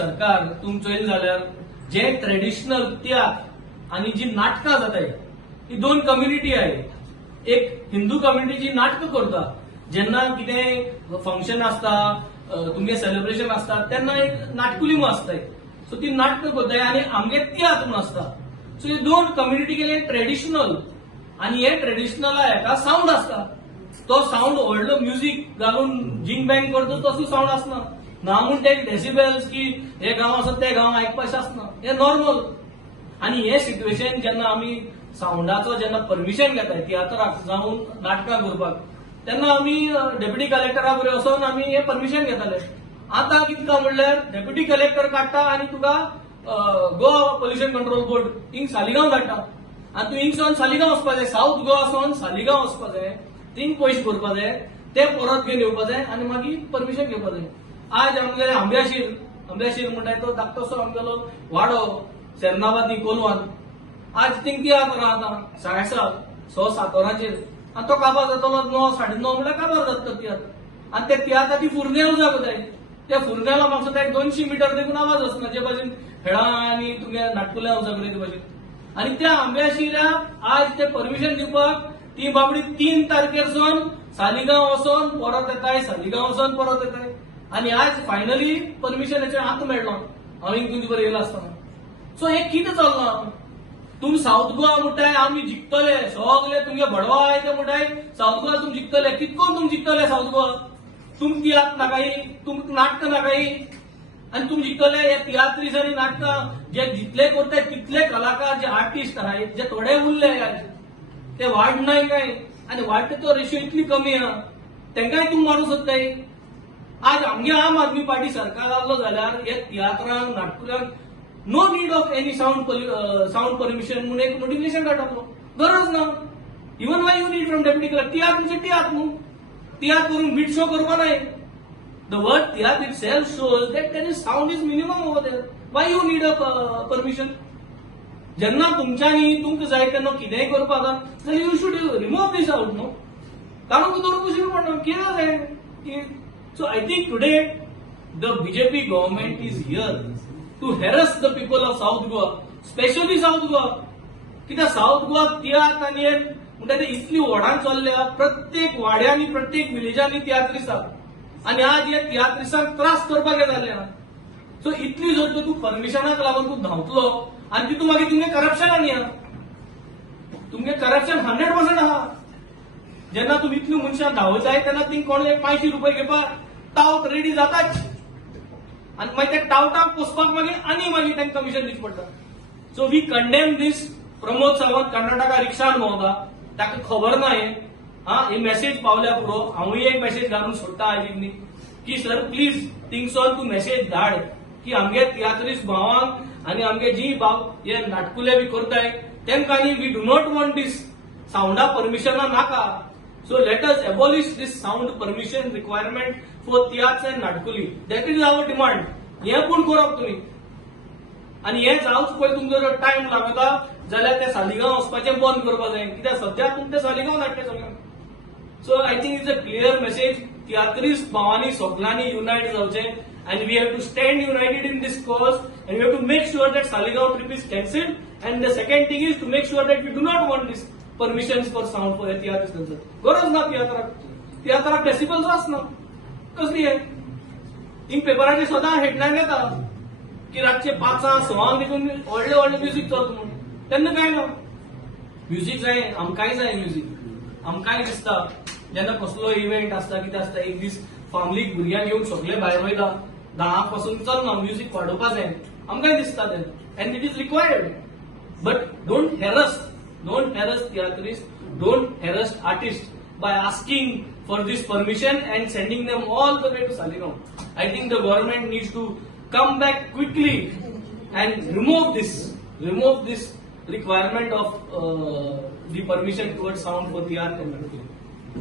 सरकार तुमचं चोयल जाल्यार जे ट्रेडिशनल तियात्र आणि जी नाटकां जाताय ही दोन कम्युनिटी आहे. एक हिंदू कम्युनिटी जी नाटकं करता, जेन्ना कितें फंक्शन आसता, तुमगे सेलिब्रेशन आसता तेन्ना एक नाटकुली म्हणून आसताय. सो ती नाटकं करताय आणि आमगे तियात्र म्हणून आसता. सो हे दोन कम्युनिटी गेले ट्रेडिशनल आणि हे ट्रेडिशनला हेका साऊंड आसता. तो साऊंड व्हडलो म्युझिक घालून जिंग बँग करता तसो साऊंड आसना. ना म्हूण ते डेसिबल्स की हे गांव आसा ते गांव आयकपाचें आसना. हे नॉर्मल. आणि हे सिच्युएशन जेन्ना आमी साऊंडाचो जेन्ना परमिशन घेताय तियात्राक जावून नाटकां करपाक, तेन्ना आमी डेप्युटी कलेक्टरा बरोबर वचोन आमी हे परमिशन घेताले. आतां कितें म्हणल्यार डेप्युटी कलेक्टर काडटा आणि तुका गोवा पोल्युशन कंट्रोल बोर्ड हिंग सालिगांव धाडटा. आनी तूं हिंगसून सालिगांव वचपा जाय, साऊथ गोवासून सालिगांव वचपा जाय, थिंग पयशे भरपा जाय, ते परत घेवन येवपा जाय आणि मागीर परमिशन घेवपा जाय. आज आमगेले आंब्याशीर म्हणटाय तो धाकटोसो आमगेलो वाडो सेर्नाबादी कोलवान. आज थिंग तियात्र आहा 6:30 वरांचेर आणि तो काबार जातलो 9, 9:30 म्हळ्यार काबार जाता तियात्र. आणि त्या तियात्राची फुरण्या जागो जाय. त्या फुरण्याला म्हाका सुद्धा 200 मीटर देखून आवाज वचना, जे भाशेन खेळा आणि तुगे नाटकुल्या वचप रे भाशेन. आणि त्या आंब्याशिरा आज ते परमिशन दिवपाक ती बाबडी 3 तारखेरसून सालिगांव वचोन परत येताय, सालिगांव वचोन परत येताय. आणि आज फायनली परमिशनाचे हात मेळ्ळो हांवें तुमचे बरोबर येयला आसतना. सो हे कितें चल्लां? तुम साऊथ गोवा म्हणटाय आमी जिखतले, सगळे तुमगे भडवा आहाय ते म्हणटाय साऊथ गोवा तुम जिखतले. कितकोन तुम जिखतले साऊथ गोवा? तुम तियात्र नाकाई, तुम नाटकं नाकाई, आणि तुम जिखतले. हे तियात्रीस आणि नाटकां जे जितले करताय तितले कलाकार जे आर्टिस्ट आहाय जे थोडे उरले ते वाडनाय काय, आणि वाडटा तो रेशियो इतली कमी आहा, तेंकाय तुम मारूं सोदताय. आज आमगे आम आदमी पार्टी सरकार आसलो जाल्यार हे तियात्रांक नाटकुल्यांक no need of any sound permission म्हणून एक नोटिफिकेशन काडटालो. गरज ना. Even why you need from deputy collector. Tiatr म्हणजे तियात्र न्हू. तियात्र करून बीट शो करपा नाही. The word tiatr itself shows that there is sound is minimum over there. Why you need a permission? जेन्ना तुमच्यानी तुमकां जाय तेन्ना कितेंय करपाक जाल्यार you should remove this out न्हू. काडून दवरूंक कशें पडना कितें जाय. So I think today the BJP government is here to harass the people of South Goa, specially South Goa. कित्याक साऊथ गोवा तियात्र आनी म्हणटा ते इतली व्हडान चल्ल्या. प्रत्येक वाड्यांनी प्रत्येक विलेजांनी तियात्रीस आसा. आणि आज या तियात्रिसांक त्रास करपाक जाल्ले ना. सो इतली जर तूं परमिशनाक लागून तूं धांवतलो आणि तितून मागीर तुमगे करप्शनान या. तुमगे करप्शन 100% आहा. जेन्ना तुम्ही इतली मनशां धांवताय तेन्ना थिंग कोण ₹500 घेवपाक टावट रेडी जाताच. आणि मागीर त्या टावटाक पोसपाक मागीर तांकां कमिशन दिवचें पडटा. सो वी कंडेम दीस. प्रमोद सावंत कर्नाटका रिक्षान भोंवता, ताका खबर ना हे मेसेज पावल्या पुरो. हांवूय एक मेसेज घालून सोडटा आयज की सर प्लीज थिंगसोन तूं मेसेज धाड की आमगे तियात्रीस भावांक आणि आमगे जी भाव हे नाटकुले बी करताय तेमकांनी we do not want this साऊंडा परमिशना नाका. So let us abolish this sound permission requirement for tiatr and नाटकुली. That is our demand. हे पूण करप तुमी. आणि हे जावच पयलीं तुमचो जर टायम लागता जाल्यार ते सालिगांव वचपाचें बंद करपाक जाय. कित्याक सद्या तुमचे सालिगांव धाडटे सगळ्यांक. So I think it's a clear message. तियात्रीस भावांनी सगळ्यांनी युनायट जावचें. And we have to stand united in this cause, and we have to make sure that Saligao trip is cancelled. And the second thing is to make sure that we do not want this permissions for sound for theatres concert. गरज ना तियात्राक decibels आसना. कसली हे हिंग पेपराचेर सदां headline येता की रातचे 5-6 देखून व्हडले म्युझिक चलता म्हणून. तेन्ना काय ना. म्युझिक जाय, आमकांय जाय म्युझिक. आमकांय दिसता जेन्ना कसलो इव्हेंट आसता कितें आसता एक दीस फॅमिलीक भुरग्यांक घेवन सगळे भायर वयता 10 पासून चलना म्युझिक वाडोवपा जाय. आमकांय दिसता तेन्ना. And it is required. But don't harass तियात्रीस. Don't harass artist by asking for this permission and sending them all the way to Saligao. I think the government needs to come back quickly and remove this requirement of the permission towards sound for theatre.